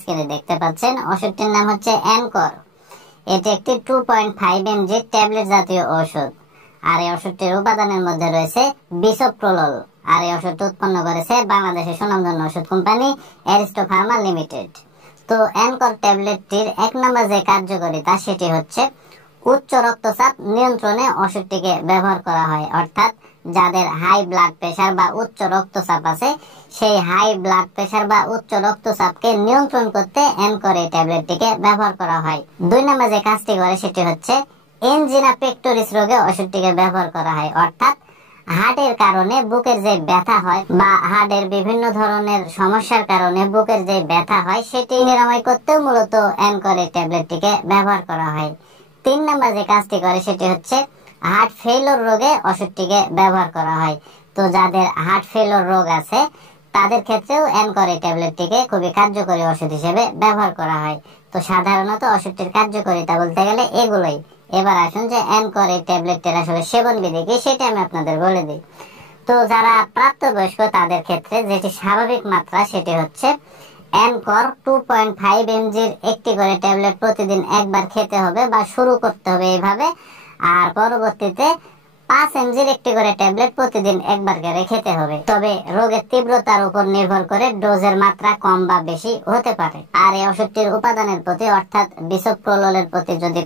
স্ক্রিনে দেখতে পাচ্ছেন ওষুধটির নাম হচ্ছে অ্যানকর। এটি একটি 2.5 mg ট্যাবলেট জাতীয় ওষুধ। আর এই ওষুধটির উপাদানের মধ্যে রয়েছে বিসোপ্রোলল। আর এই ওষুধটি উৎপন্ন করেছে বাংলাদেশের সুনামধন্য ওষুধ কোম্পানি অ্যারিস্টো ফার্মা লিমিটেড। তো অ্যানকর ট্যাবলেটটির 1 নম্বর যে কার্যকারিতা সেটি হচ্ছে উচ্চ রক্তচাপ নিয়ন্ত্রণে ওষুধটিকে ব্যবহার করা হয়। অর্থাৎ যাদের হাই ব্লাড প্রেশার বা উচ্চ রক্তচাপ আছে, সেই হাই ব্লাড প্রেশার বা উচ্চ রক্তচাপকে নিয়ন্ত্রণ করতে অ্যানকর এই ট্যাবলেটটিকে ব্যবহার করা হয়। 2 নম্বর যে কাজটি করে সেটি হচ্ছে এনজিনা পেক্টোরিস রোগে ওষুধটিকে ব্যবহার করা হয়। অর্থাৎ হার্টের কারণে বুকের যে ব্যথা হয় বা হার্টের বিভিন্ন ধরনের সমস্যার কারণে বুকের যে ব্যথা হয় সেটি নিরাময় করতেও মূলত অ্যানকর এই ট্যাবলেটটিকে ব্যবহার করা হয়। 3 নম্বর যে কাজটি করে সেটি হচ্ছে হার্ট ফেইলিওর রোগে ওষুধটিকে ব্যবহার করা হয়। তো যাদের হার্ট ফেইলিওর রোগ আছে তাদের ক্ষেত্রেও অ্যানকর এই ট্যাবলেটটিকে খুবই কার্যকরী ওষুধ হিসেবে ব্যবহার করা হয়। তো সাধারণত ওষুধটির কার্যকারিতা বলতে গেলে এগুলোই। এবার আসুন যে অ্যানকর এই ট্যাবলেটটির আসলে সেবন বিধি কি সেটা আমি আপনাদের বলে দিই। তো যারা প্রাপ্তবয়স্ক তাদের ক্ষেত্রে যেটি স্বাভাবিক মাত্রা সেটি হচ্ছে অ্যানকর 2.5 mg একটি করে ট্যাবলেট প্রতিদিন একবার খেতে হবে বা শুরু করতে হবে এইভাবে। আর পরবর্তীতে 5 mg একটি করে ট্যাবলেট প্রতিদিন একবার করে খেতে হবে। তবে রোগের তীব্রতার উপর নির্ভর করে ডোজের মাত্রা কম বা বেশি হতে পারে। আর এই ওষুধটির উপাদানের প্রতি অর্থাৎ বিসোপ্রোললের প্রতি যদি